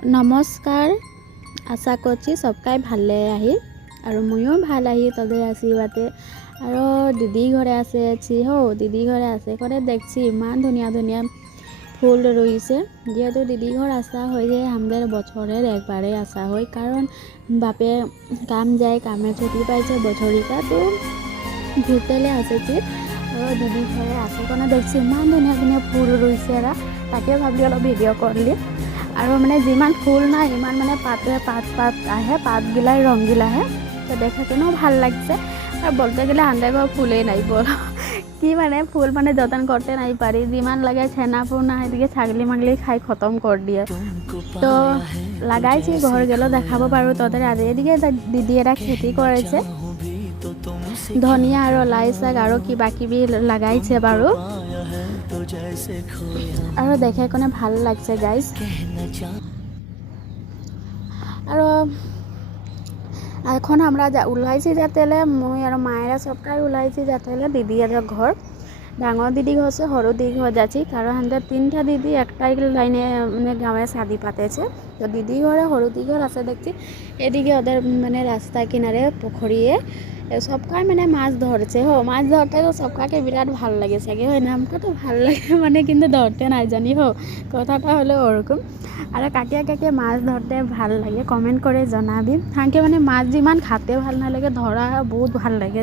নমস্কাৰ, আশা করছি সবকাই ভালে আহি আর ময়ও ভাল আহি তোদের আশীর্বাদে। আর দিদি ঘরে আছি দিদি ঘরে আছে করে দেখছি ইমান ধুনিয়া ধুনিয়া ফুল রয়েছে। যেহেতু দিদি ঘর আসা হয় যে আমাদের বছরের একবারে আসা হয়, কারণ বাপে কাম যায়, কামে ছুটি পাইছে বছরিকা, তো ঘুরতেলে আসেছি। আর দিদি ঘরে আসে কোনে দেখছি ইমান ধুনিয়া ধুনিয়া ফুল রয়েছে, এরা তাকে ভাবলি অলপ ভিডিঅ' করলি। আৰু মানে যিমান ফুল নাই ইমান মানে পাতে পাত আহে, পাতগিলাই রঙগিলা আহে, তো দেখে কেনেও ভাল লাগছে। আর বলতে গেলে আমাদের ঘর ফুলেই নাই বল কি মানে ফুল মানে যতন করতে নাই পারি, যিমান লাগে ছেনা পোনা এদিকে ছাগলি মাগলি খাই খতম করে দিয়ে। তো লাগাইছি, ঘর গেল দেখাবো পারো তোদের। আর এদিকে দিদি এরা খেতি করেছে, ধনিয়া আর লাই শাক আর কিবা কিবি লাগাইছে বাৰু। আৰু দেখে কোনে ভাল লাগছে গাইজ। আৰু এখন আমরা ওলাইছি যাতেলে, মই আর মায়েরা সবটাই ওলাইছি যাতেলে দিদি আর ঘর। ডাঙর দিদি ঘর আছে, সরু দিদি ঘর যাচ্ছি, কারণ আমাদের তিনটা দিদি একটাই লাইনে মানে গাঁয়ে শাদি পাতেছে। তো দিদি ঘরে সরু দিদি ঘর আছে দেখছি। এদিকে ওদের মানে রাস্তা কিনারে পুকুরিয়ে সবকাই মানে মাছ ধরছে। মাছ ধরতে তো সবকাকে বিরাট ভাল লাগে চাগে, হয় না? আমাকে তো ভাল লাগে মানে, কিন্তু ধরতে নাই জানি কথাটা হলো ওরকম। আর কাকিয়া কাকিয়া মাছ ধরতে ভাল লাগে, কমেন্ট করে জানাবি। তাকে মানে মাছ যিমান খাতে ভাল নালাগে, ধরা বহুত ভাল লাগে।